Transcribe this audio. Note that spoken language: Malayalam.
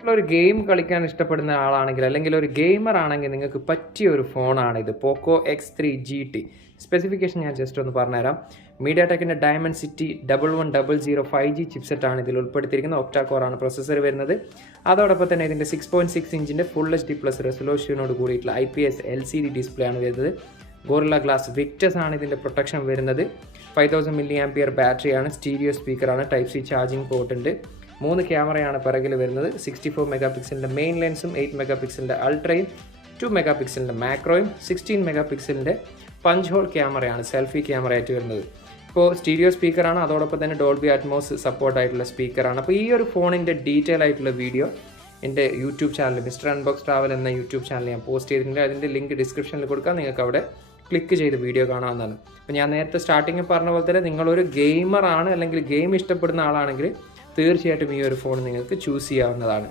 ഒരു ഗെയിം കളിക്കാൻ ഇഷ്ടപ്പെടുന്ന ആളാണെങ്കിൽ അല്ലെങ്കിൽ ഒരു ഗെയിമർ ആണെങ്കിൽ നിങ്ങൾക്ക് പറ്റിയ ഒരു ഫോണാണിത്, പോക്കോ X3 GT. സ്പെസിഫിക്കേഷൻ ഞാൻ ജസ്റ്റ് ഒന്ന് പറഞ്ഞുതരാം. മീഡിയാടെക്കിൻ്റെ ഡയമൻസിറ്റി 1100 5G ചിപ്സെറ്റാണ് ഇതിൽ ഉൾപ്പെടുത്തിയിരിക്കുന്നത്. ഒക്ടാ കോറാണ് പ്രൊസസ്സർ വരുന്നത്. അതോടൊപ്പം തന്നെ ഇതിൻ്റെ 6.6 ഇഞ്ചിൻ്റെ ഫുൾ HD+ റെസൊല്യൂഷനോട് കൂടിയിട്ടുള്ള IPS LCD ഡിസ്പ്ലേ ആണ് വരുന്നത്. ഗോറില്ല ഗ്ലാസ് വിക്ടസ് ആണ് ഇതിൻ്റെ പ്രൊട്ടക്ഷൻ വരുന്നത്. 5000 mAh ബാറ്ററിയാണ്. സ്റ്റീരിയോ സ്പീക്കറാണ്. Type-C ചാർജിങ് പോർട്ട് ഉണ്ട്. 3 ക്യാമറയാണ് പിറകിൽ വരുന്നത്. 64 മെഗാപിക്സലിൻ്റെ മെയിൻ ലെൻസും 8 മെഗാപിക്സലിൻ്റെ അൾട്രയും 2 മെഗാപിക്സലിൻ്റെ മാക്രോയും 16 മെഗാപിക്സലിൻ്റെ പഞ്ച് ഹോൾ ക്യാമറയാണ് സെൽഫി ക്യാമറ ആയിട്ട് വരുന്നത്. ഇപ്പോൾ സ്റ്റീരിയോ സ്പീക്കറാണ്. അതോടൊപ്പം തന്നെ ഡോൾബി അറ്റ്മോസ് സപ്പോർട്ടായിട്ടുള്ള സ്പീക്കറാണ്. അപ്പോൾ ഈ ഒരു ഫോണിൻ്റെ ഡീറ്റെയിൽ ആയിട്ടുള്ള വീഡിയോ എൻ്റെ യൂട്യൂബ് ചാനൽ MrUnbox ട്രാവൽ എന്ന യൂട്യൂബ് ചാനൽ ഞാൻ പോസ്റ്റ് ചെയ്തിട്ടുണ്ട്. അതിൻ്റെ ലിങ്ക് ഡിസ്ക്രിപ്ഷനിൽ കൊടുക്കാം. നിങ്ങൾക്ക് അവിടെ ക്ലിക്ക് ചെയ്ത് വീഡിയോ കാണാവുന്നതാണ്. അപ്പോൾ ഞാൻ നേരത്തെ സ്റ്റാർട്ടിങ്ങിൽ പറഞ്ഞ പോലെ തന്നെ നിങ്ങളൊരു ഗെയിമറാണ് അല്ലെങ്കിൽ ഗെയിം ഇഷ്ടപ്പെടുന്ന ആളാണെങ്കിൽ തീർച്ചയായിട്ടും ഈ ഒരു ഫോൺ നിങ്ങൾക്ക് ചൂസ് ചെയ്യാവുന്നതാണ്.